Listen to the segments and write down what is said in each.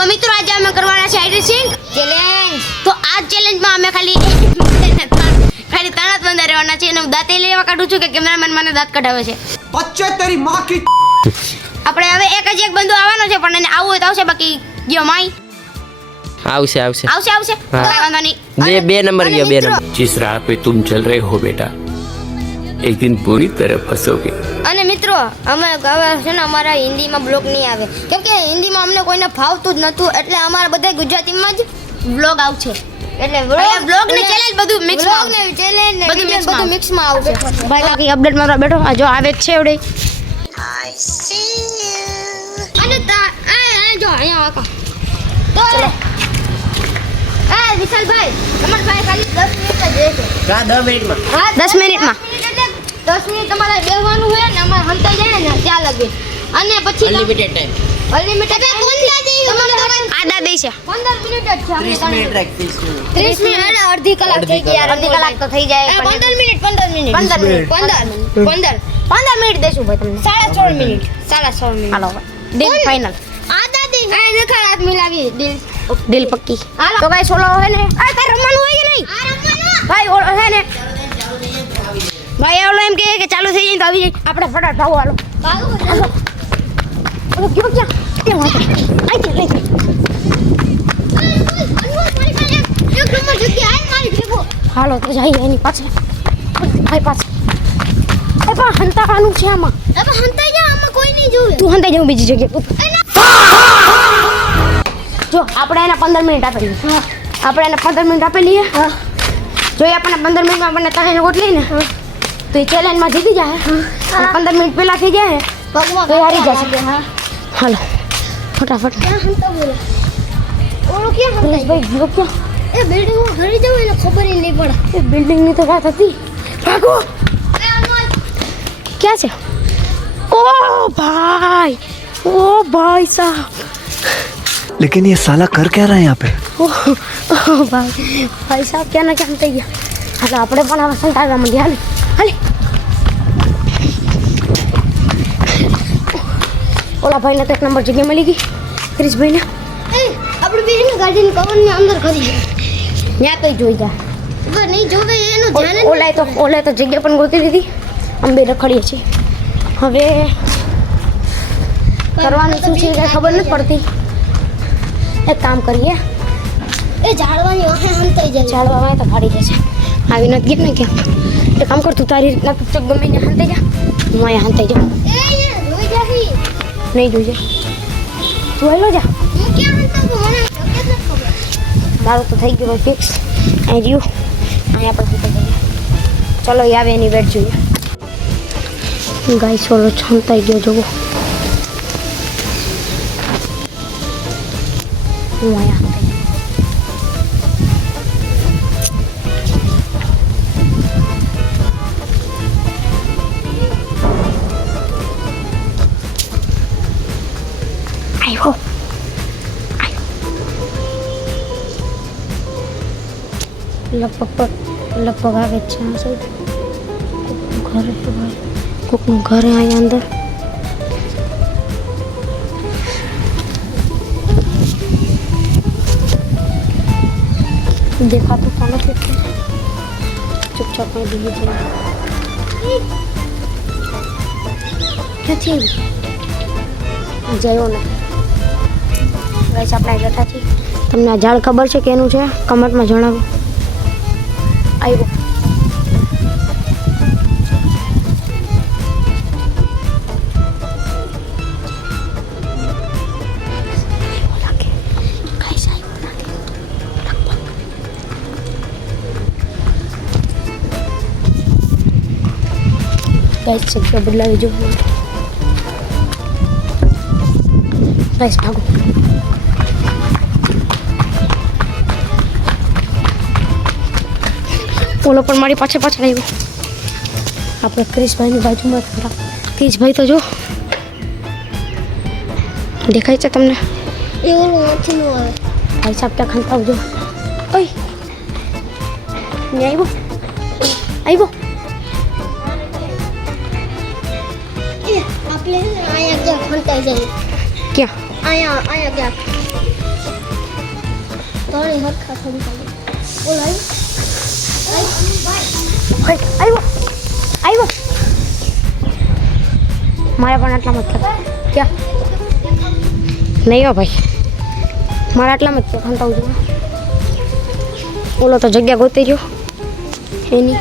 તો મિત્રો આજે અમે કરવાના છે હાઇડ્રેસિંગ ચેલેન્જ. તો આ ચેલેન્જમાં અમે ખાલી ત્રણ જ બંદા રહેવાના છે અને હું દાંત લેવા કાઢું છું કે કેમેરામેન મને દાંત કઢાવે છે. બચ્ચે તારી માં કી. આપણે હવે એક બંદો આવવાનો છે પણ એને આવું હોય તો આવશે, બાકી ગયો માઈ આવશે આવશે हाँ। કાંઈ વાંધો નહીં. ये 2 नंबर गया 2 नंबर। जिस राह पे तुम चल रहे हो बेटा, एक दिन पूरी तरह फंसोगे। અને મિત્રો અમે હવે છે ને અમારા હિન્દીમાં બ્લોગ નહીં આવે કેમ કે હિન્દીમાં અમને કોઈને ફાવતું જ નહોતું, એટલે અમારા બધા ગુજરાતીમાં જ બ્લોગ આવશે. એટલે બ્લોગ ને ચેલેન્જ બધું મિક્સમાં ને ચેલેન્જ ને બધું મિક્સમાં આવશે. ભાઈ કાકી અપડેટ મારવા બેઠો, આ જો આવે જ છે એવડે. અને જો અહીંયા આકા તો વિશાલભાઈ તમારા ભાઈ ખાલી 10 મિનિટ જ રહેશે. हाँ 10 मिनट में। હા 10 મિનિટમાં 10 મિનિટ તમારે બેસવાનું હોય ને અમારે હંતા જાય ને ત્યાં લગે. અને પછી अनलिमिटेड टाइम। અનલિમિટેડ આડા દે છે 15 મિનિટ જ છે. 30 मिनट रख 30 મિનિટ એટલે અડધી કલાક થઈ ગઈ યાર. અડધી કલાક તો થઈ જાય. 15 મિનિટ 15 મિનિટ દેશું ભાઈ તમને. 16.5 મિનિટ 16.5 મિનિટ. હાલો ડીલ ફાઇનલ. આદા દે આ નખા હાથ મિલાવી ડીલ ડીલ પક્કી. તો ગાઈસ સોલો હે ને આ તાર રમવાનું હોય કે નહીં? આ રમવાનું ભાઈ ઓલો હે ને ભાઈ ઓલો એમ કે ચાલુ થઈ જાય તો આવી જાય. આપણે ફટાફટ ભાગો હાલો ઓલો ગયો ક્યાં કેમ હતો આઈ કે લઈ હાલો તો જઈએ એની પાછળ. ભાઈ પાછળ એ પણ હંતાવાનું છે આમાં. હંતાઈ જા આમાં કોઈ નહીં જોવે. તું હંતાઈ જાઉં બીજી જગ્યાએ. જો આપણે એને 15 મિનિટ આપેલી. આપણે એને 15 મિનિટ આપેલી હે. જો એ આપણને 15 મિનિટમાં આપણને તને ગોઠલી ને તો એ ચેલેન્જમાં જીતી જાય. અને 15 મિનિટ પહેલા થઈ જાય ને તો એ હારી જશે. હાલો ફટાફટ. ક્યાં હંતા બોલે ઓલો ક્યાં હંતાઈ ભાઈ ગયો ક્યાં? એ બિલ્ડિંગમાં ઘરે જવું એને ખબર નહીં પડે. એ બિલ્ડિંગની તો વાત હતી. ભાગો ક્યાં છે? ઓ ભાઈ સાहब, लेकिन ये साला कर क्या रहा है यहाँ पे? ભાઈ સાહેબ ક્યાં ના ક્યાં થઈ ગયા. હાલો આપણે પણ આવા સંતાડવા માંડ્યા. હાલે ઓલા ભાઈને તો 1 નંબર જગ્યા મળી ગઈ. ક્રિશભાઈને આપણે બે એને ગાડીની કવરની અંદર કરી ગયા. ત્યાં તો જોઈ જા નહીં જોવે એનું ધ્યાન. ઓલાએ તો જગ્યા પણ ગોતી દીધી. અમે બે રખડીએ છીએ. હવે કરવાનું શું છે કાંઈ ખબર નથી પડતી. એક કામ કરીએ એ ઝાડવાની વાહે હંતાઈ જાય. ઝાડવામાં તો ફાડી જશે. આવી નથી ગયા ને કેમ. એક કામ કર તું તારી રીતના તું ગમે ને હંતાઈ જા. હું અહીંયા હંતાઈ જાઉં. નહીં જોઈ જાય તું હેલો જા. તારું તો થઈ ગયું ફિક્સ. અહીં રહ્યું અહીંયા પણ હંતાઈ જઈએ. ચલો એ આવે એની વેટ જોઈએ. ગાય સોલો હંતાઈ ગયો જોવો. હું અહીંયા આવ્યો. લગભગ આવે જ છે આ સાઈડ. ઘરે કોકનું ઘરે અહીંયા અંદર. દેખાતું તો નથી. ચૂપચાપ અહીં બીજી ક્યાંથી જયો ને ગાઈસ આપણે બેઠા છીએ. તમને આ ઝાડ ખબર છે કે એનું છે? કમેન્ટમાં જણાવો. આવ્યો गाइस जगह बदलावी जो गाइस भागो. ઓલો પણ મારી પાછળ આવ્યો. આપણે ક્રિશભાઈની બાજુમાં હતા. ક્રિશભાઈ તો જો દેખાય છે તમને? એ ઓલો નથી નો આવે. ભાઈ સાહેબ ક્યાં ખાંતા આવજો. ઓય ને આવ્યો આપણે આયા ક્યાં ખંતાઈ જાય. ક્યાં? આયા ક્યાં ત્રણેય હરખા થઈ ગયા. બોલ આવ્યો આવ્યો મારે પણ આટલામાં જ થતા ક્યાં નહીં હો ભાઈ મારે આટલામાં જ ખંતાવું છું ઓલો તો જગ્યા ગોતી રહ્યો એની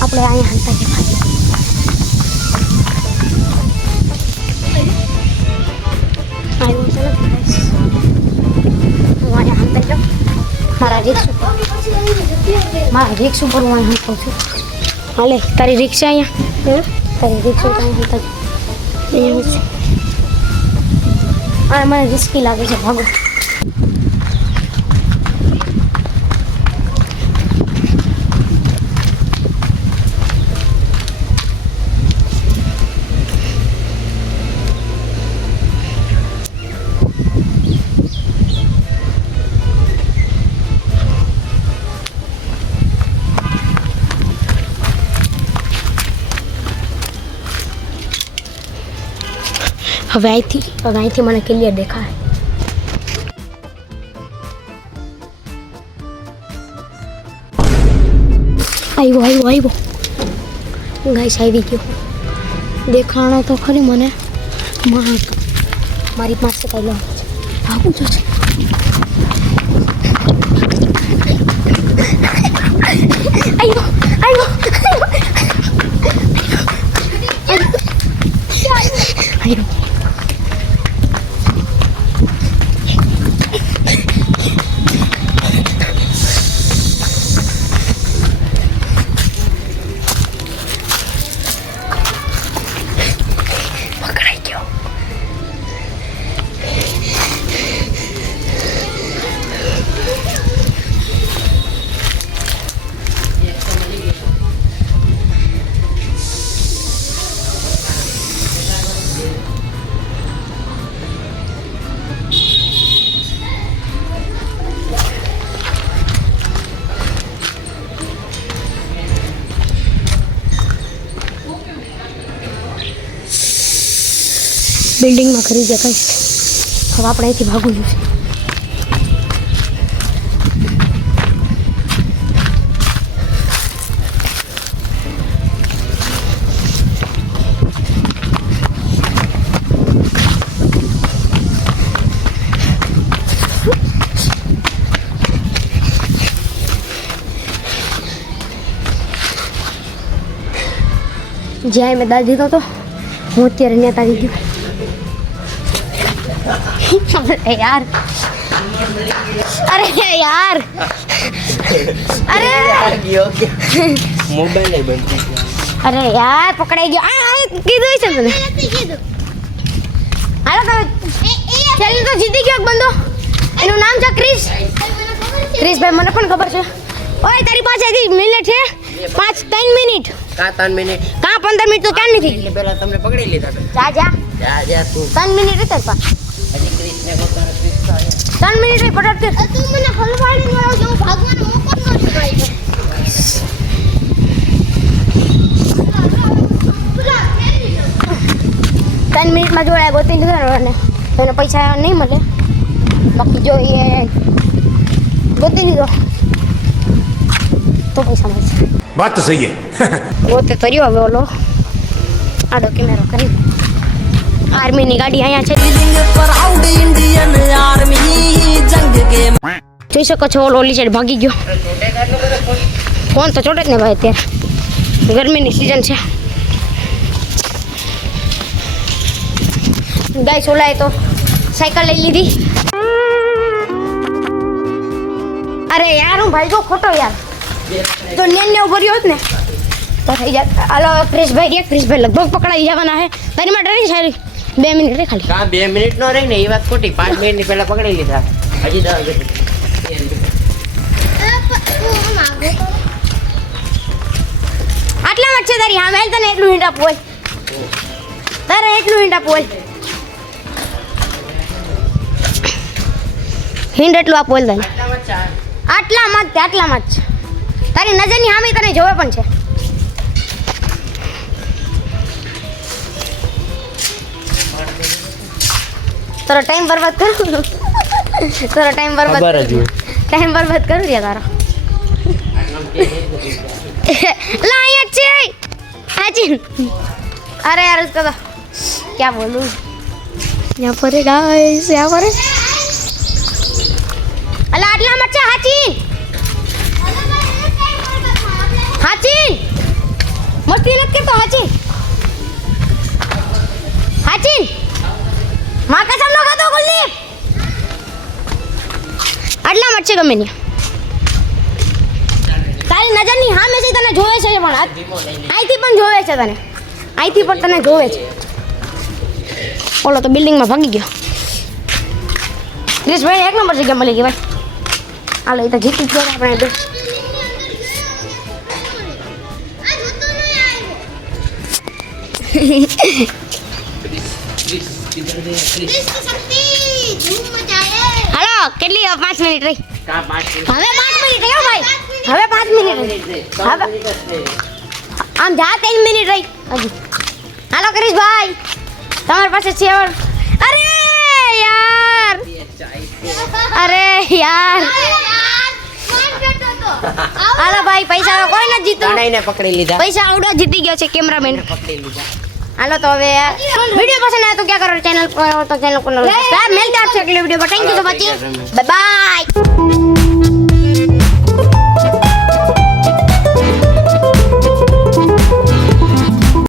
આપણે અહીંયા હંતા છે ભાઈ આવ્યો છે ને હું અહીંયા હંતા જાઉં મારા રીક્ષ ઉપર હું અહીં હંતો છું હાલે તારી રિક્ષા અહીંયા તારી રિક્ષા તો અહીં હંતા અહીંયા છું અને મને રિસ્કી લાગે છે ભાગો હવે અહીંથી મને ક્લિયર દેખાય આવ્યો ગાઈસ આવી ગયો દેખાણો તો ખરી મને મારી પાસે કઈ લો ભાગું તો છે આવ્યો બિલ્ડિંગમાં કરી ગયા કઈ હવે આપણે અહીંથી ભાગવું છે જ્યાં મેં દાદ દીધો હતો હું અત્યારે નેતા આવી ગયો यार अरे यार अरे મોબાઈલ નહીં બંધ अरे यार पकड़ाई गयो कीधुं છે તને હાલો તો ચેલેન્જ તો જીતી ગયો એક બંદો એનું નામ છે ક્રિસ ભાઈ મને પણ ખબર છે ઓય તારી પાસે હજી મિનિટ છે 3 મિનિટ કા 3 મિનિટ કા 15 મિનિટ તો ક્યાં નથી એટલે પહેલા તમને પકડી લીધા જા જા જા તું 3 મિનિટ તારી પાસે હજી ક્રિસને પોતાનો ક્રિસ થાય 3 મિનિટ પટાડતે તું મને હલવાડી મારો જો ભાગવાનો મોકો ન મળે. 3 મિનિટમાં જોડાય ગોતી લીધો ને એને પૈસા નહીં મળે બાકી જો એ ગોતી લીધો તો પૈસા મળશે बात तो सही है ગોતે તો રહ્યો હવે ઓલો આડો કેમેરો કરી આર્મીની ગાડી અહીંયા છે જોઈ શકો છો ઓલો ઓલી સાઈડ ભાગી ગયો ફોન તો ચોટે જ ને ભાઈ અત્યારે ગરમીની સિઝન છે ગાઈસ ઓલાએ તો સાયકલ લઈ લીધી અરે યાર હું ભાઈ જો ખોટો યાર તો નેન ઉભો રહ્યો હોત ને તો થઈ જાય હાલો ક્રિશભાઈ લગભગ પકડાઈ જવાના હે તારી માટે રહી સારી 2 મિનિટ રે ખાલી કા 2 મિનિટ નો રહી ને એ વાત ખોટી 5 મિનિટ ની પહેલા પકડી લીધા હજી 10 મિનિટ આટલામાં જ છે તારી હા મેલ તને એટલું હિન્ટ આપવું હોય તારે એટલું હિન્ટ આપવું હોય હિન્ટ એટલું આપવું હોય તને આટલામાં જ તારી નજરની સામે તને જોવે પણ છે તારો ટાઈમ બરબાદ કરું તારો ટાઈમ બરબાદ ખબર જ હોય. ટાઈમ બરબાદ કરું રે તારો લા અહીંયા છે હાજી अरे यार उसका तो क्या बोलूं यहाँ पर है गाइस यहाँ पर है अल्लाह आटला मच्छा हाची हाची मस्ती मत कर तो हाची हाची माँ का सामने का तो गुल्ली आटला मच्छा गમે નહીં તારી નજરની સામે થી તને જોવે છે પણ અહીંથી પણ જોવે છે તને અહીંથી પણ તને જોવે છે ઓલો તો બિલ્ડિંગમાં ભાગી ગયો ક્રિશભાઈ એક નંબર જગ્યા મળી ગઈ ભાઈ હાલો એ તો જીતી જ ગયા આપણે બે હાલો કેટલી 5 મિનિટ રહી કા 5 હવે 5 મિનિટ રહ્યો ભાઈ હવે 5 મિનિટ રહી હવે આમ જા 3 મિનિટ રહી હજી હાલો ક્રિશભાઈ તમારી પાસે છે અરે યાર હાલો ભાઈ પૈસા કોઈ નથી જીતું તણાઈને પકડી લીધા. પૈસા આવડો જીતી ગયો છે કેમેરામેન પકડી લીધા. હાલો તો હવે वीडियो पसंद आया तो क्या करो चैनल पर तो चैनल को सब्सक्राइब मिलते हैं आपसे अगले वीडियो पर thank you so much bye bye